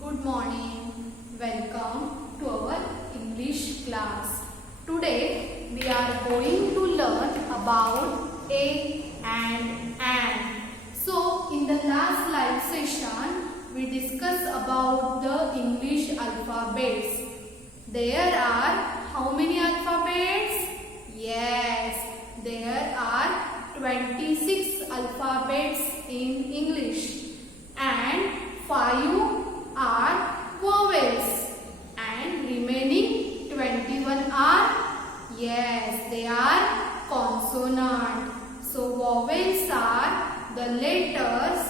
Good morning. Welcome to our English class. Today we are going to learn about a and an. So in the last live session we discussed about the English alphabets. There are how many alphabets? Yes, there are 26 alphabets in English and 5 are vowels and remaining 21 are, yes, they are consonant. So vowels are the letters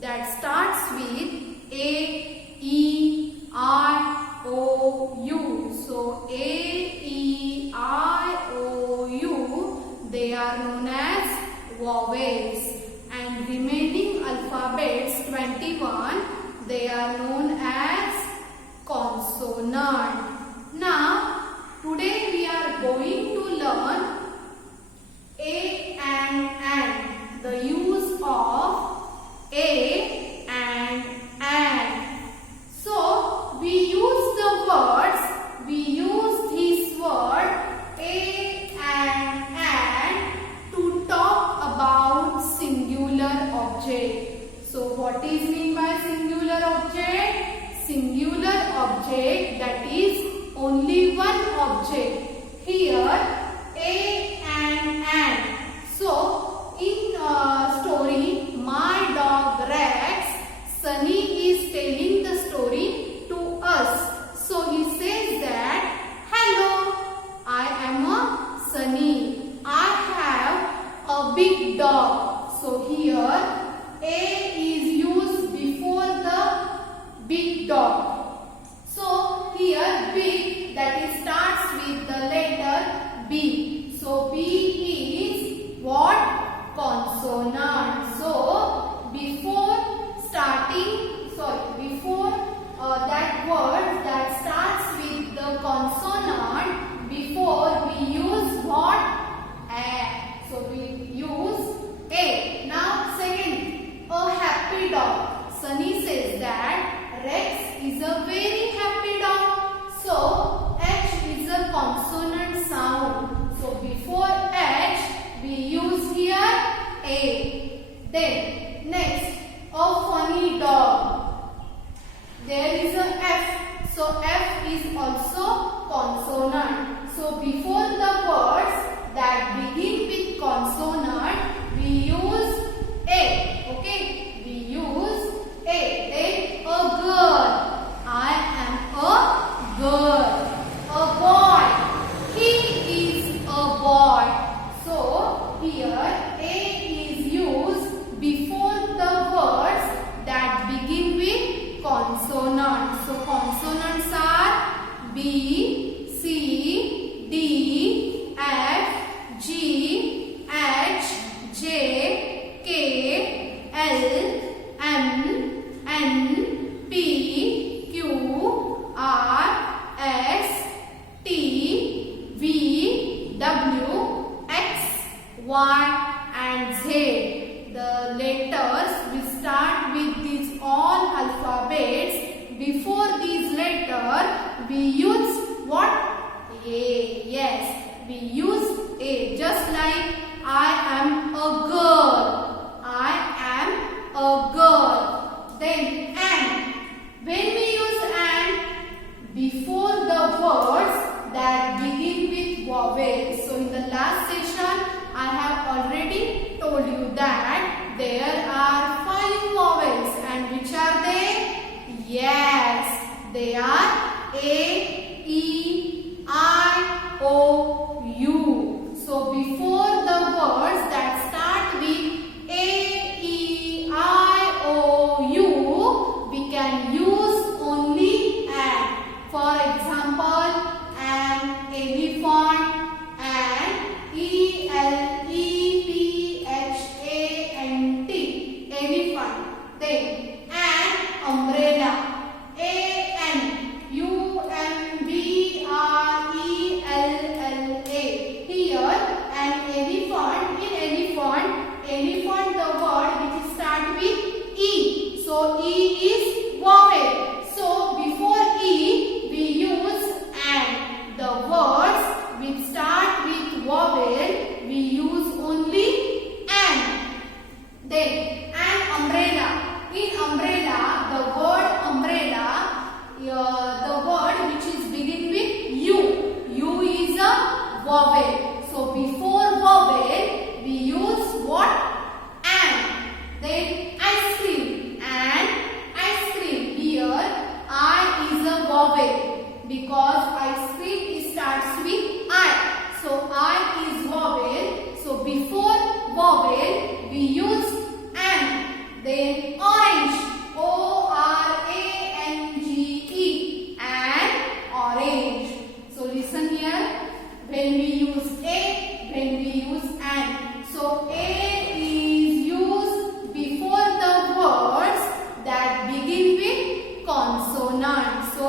that starts with A, E, I, O, U. So A, E, I, O, U, they are known as vowels, and remaining alphabets 21, they are known as consonant. Now, today we are going to learn a and an, the use of a and an. So, we use this word a and to talk about singular object. So, what is mean by singular object? Singular object, that is only one object. Here a and an. So in story My Dog Rex, Sunny is telling the story to us. So he says that, hello, I am a Sunny. I have a big dog. So here a is used before the big dog. So here big, that is starts with the letter B. So B is what? Consonant. So before that word that starts with the consonant, before we use what? A. So we use A. Now second, a happy dog. Sunny says that Rex is a very happy dog. So H is a consonant sound. So before H we use here A. Then next, a funny dog. There is a F. So F is also consonant. So before the words that begin with consonant, we use A. Okay, we use A. Then a girl. I am a girl. A boy. He is a boy. So here A is used before the words that begin with consonant. So consonants are B, C, D, F, G, H, J, K, L, M, N, P, Q, R, S, T, V, W, X, Y and Z. The letters we start with these all alphabets. Before these letters we use what? A. Yes, we use A. Just like I am a girl. I am a girl. Then and. When we use and, before the words that begin with vowels. So in the last session I have already told you that there are 5 vowels, and which are they? Yes, they are A, E, I, O, U. So before the words that start with A, E, I, O, U, we can use only and. For example, an elephant, and E, L, E, P, H, A, N, T, elephant. Then an umbrella, A, N, U, M, B, R, E, L, L, A. Here an elephant, in elephant the word which start with E. So E is vowel.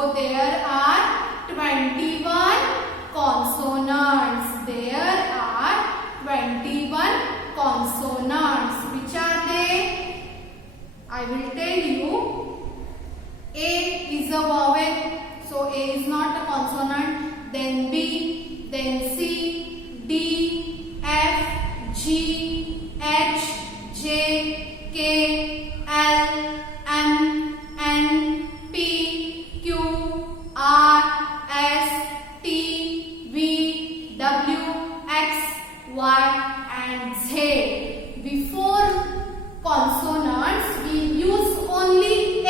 So there are 21 consonants. There are 21 consonants. Which are they? I will tell you. A is a vowel. So A is not a consonant. Then B, then C, D, F, G, H, J, K, L, M, N, P, Q, R, S, T, V, W, X, Y and Z. Before consonants we use only A.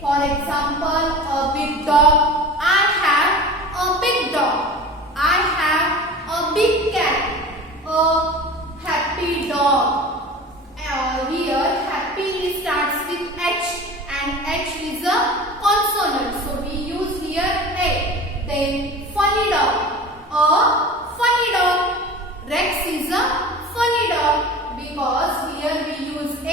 For example, a big dog. I have a big dog. I have a big cat. A happy dog. Here happy starts with H and H is a consonant. So we use here A. Then funny dog. A funny dog. Rex is a funny dog because here we use A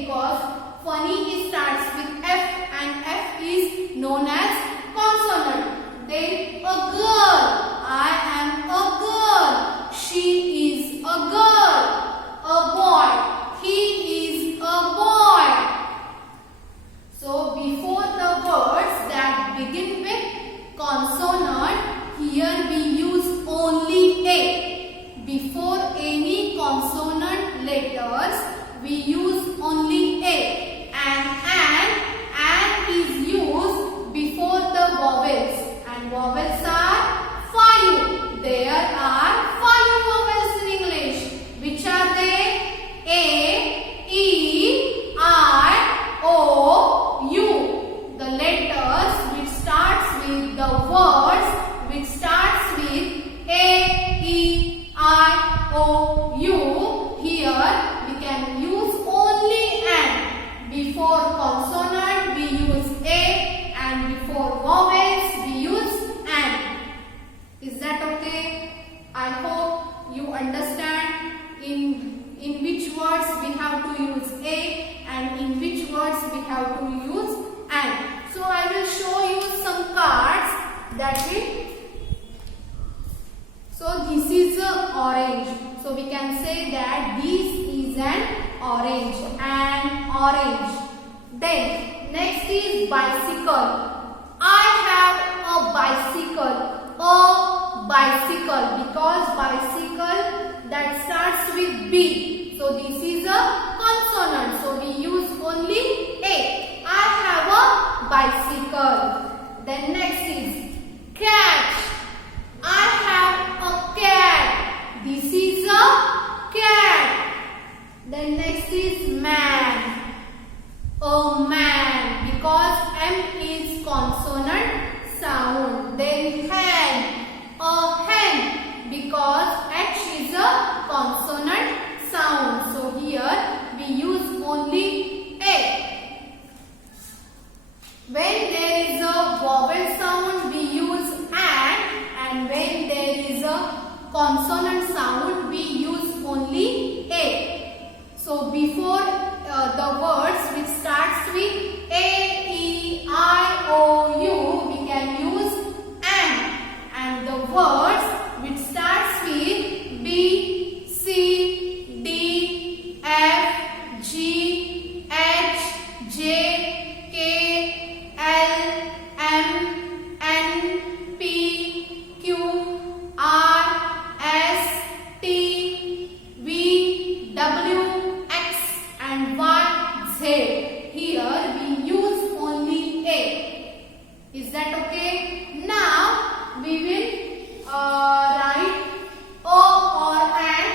because funny starts with F and F is known as consonant. Then a girl. I am a girl. She is a girl. A boy. He is a boy. So before the words that begin with consonant, here we use only A. Before any consonant letters, we use only A. And is used before the vowels. And vowels are 5. There are 5 vowels in English. Which are they? A, E, I, O, U. The letters which starts with the words which starts with A, E, I, O, U. Here we can use only N. Before consonant we use A and before vowels we use N. Is that okay? I hope you understand in which words we have to use A and in which words we have to use N. So I will show you some cards that will. So this is orange. So we can say that this is an orange and orange. Then next is bicycle. I have a bicycle. A bicycle because bicycle that starts with B. So this is a consonant. So we use only A. I have a bicycle. Then next is cat. I have a cat. This is a cat. Then next is man. A man because M is consonant sound. Then hen. A hen because H is a consonant sound. So here we use only A. When there is a vowel sound we use and when there is a consonant sound we use only A. So before the words which starts with A, E, I, O, U we can use and the words which starts with B, C, D, F, G, H, J, K, L, M, N, P, Q, R, S, T, V, W, X and Y, Z. Here we use only A. Is that okay? Now we will write O or and.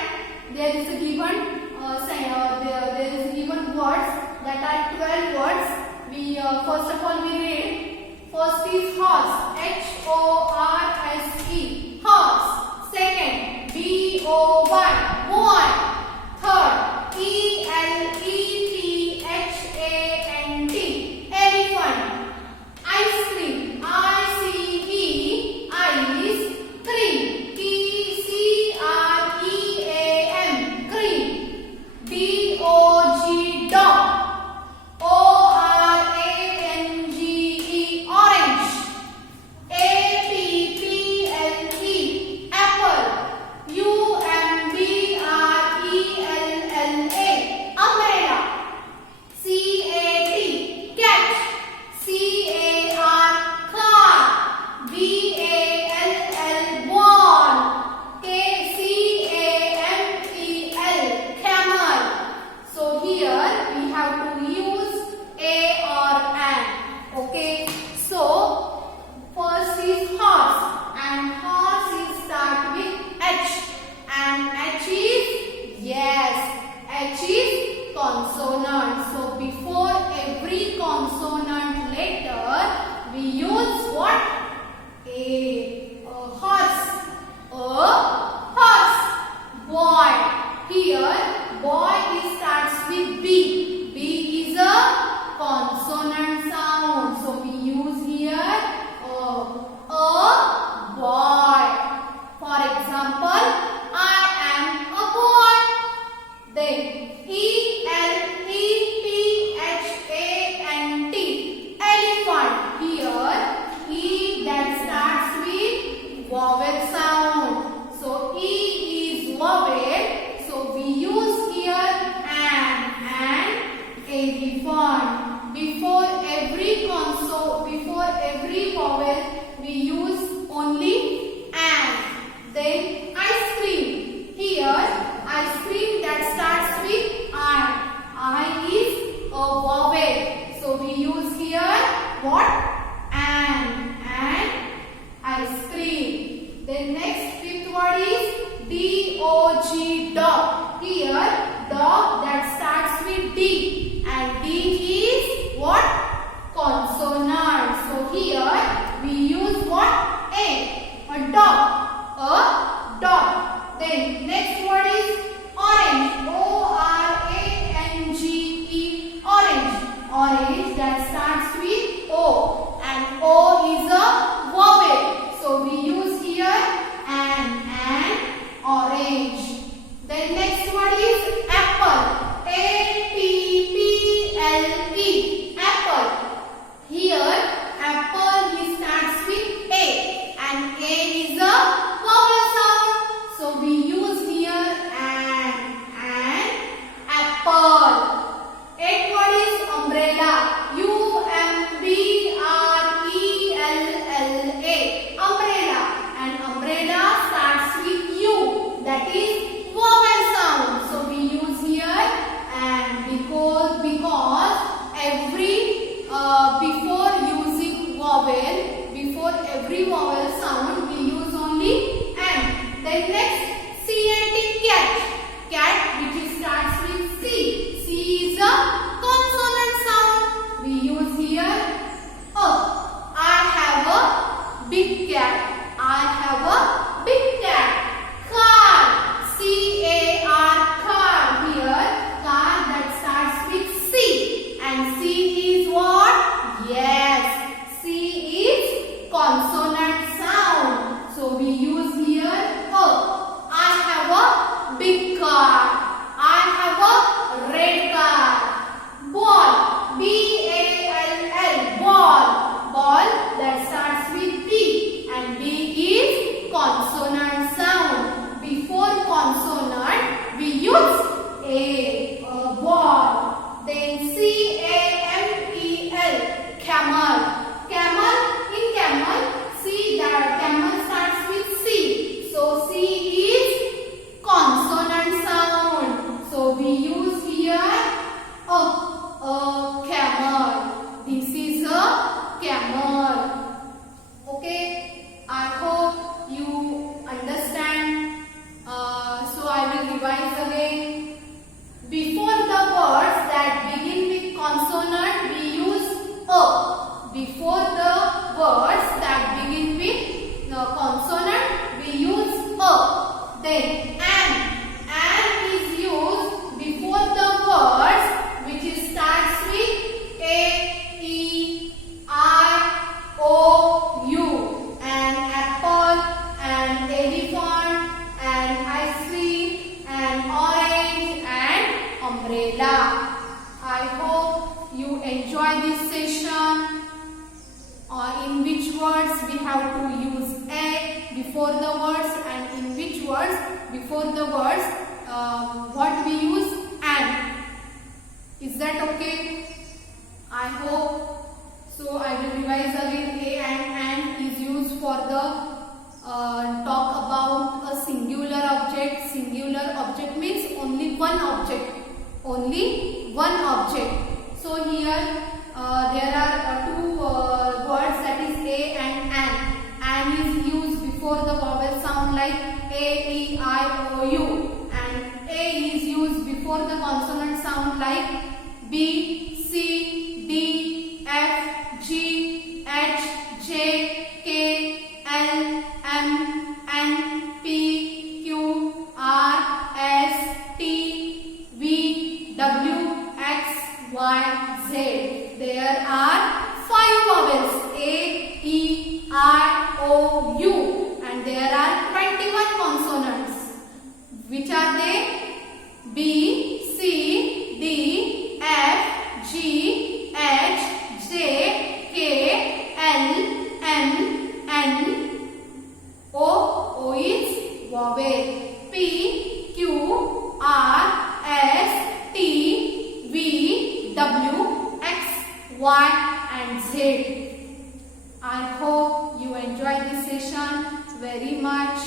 There is a given there is a given words that are 12 words. We first of all we read. First is horse. H-O-R-S-E. Horse. Second, B-O-Y. Boy. Third, E-L-E-P-H-A-N-T. Elephant. Ice cream. I-C-E. Ice cream. T-C-R-E-A-M. Cream. D-O-G. Dog. O-R-A-N-G. consonant letter, we use what? A horse. A horse. Boy. Here, boy starts with B. B is a consonant sound. So we use here a boy. For example, I am a boy. Then ELEPHANT. Elephant. Here, E that starts with vowel sound. So E is vowel. So we use here an elephant. Before every vowel, we use only an. Then ice cream. Here, ice cream that starts with I. I is a vowel. So we use here what? An ice cream. Then next fifth word is dog. Dog. Here, dog that starts with D. And D is what? Consonant. So here we use what? A dog. A dog. Then next word is orange. ORANGE. Orange. Orange that starts with O. And O is a vowel. So we use here an orange. Then next word is apple. APPLE. Apple. Here apple starts with A. And A is a vowel sound. So we use here an apple. Eighth word is umbrella. UMBRELLA. Umbrella. And umbrella starts with U. That is vowel sound. So we use here and because before every vowel sound we use only and. Then next cat. Cat which starts with C. C is a consonant sound. We use here a. I have a big cat. I have a big cat. Car. CAR. Car. Here car that starts with C. And C is what? Yes. C is consonant sound. So we use here a. I have a big car. I have a red car. Ball. BALL. Ball. Ball that starts with B. And B is consonant sound. Before consonant we use a ball. Then CAMEL. Camel. Camel. In camel, C that camel starts with C. So C is consonant sound. So we use here a camel. This is a camel. Okay. I hope you understand. So I will revise again. Before the words that begin with consonant, we use a. Before the words that begin with consonant, we use a. Then an is used before the words which starts with A, E, I, O, U. And apple, and elephant, and ice cream, and orange, and umbrella. I hope you enjoy this session. In which words we have to use a before the words, and in which words before the words what we use an. Is that okay? I hope. So I will revise again. A and is used for the talk about a singular object. Singular object means only one object. Only one object. So here there are two words, that is a and an. An is used before the vowel sound like A, E, I, O, U. And A is used before the consonant sound like B, C, D, are they? B, C, D, F, G, H, J, K, L, M, N, O. O is vowel. P, Q, R, S, T, V, W, X, Y and Z. I hope you enjoy this session very much.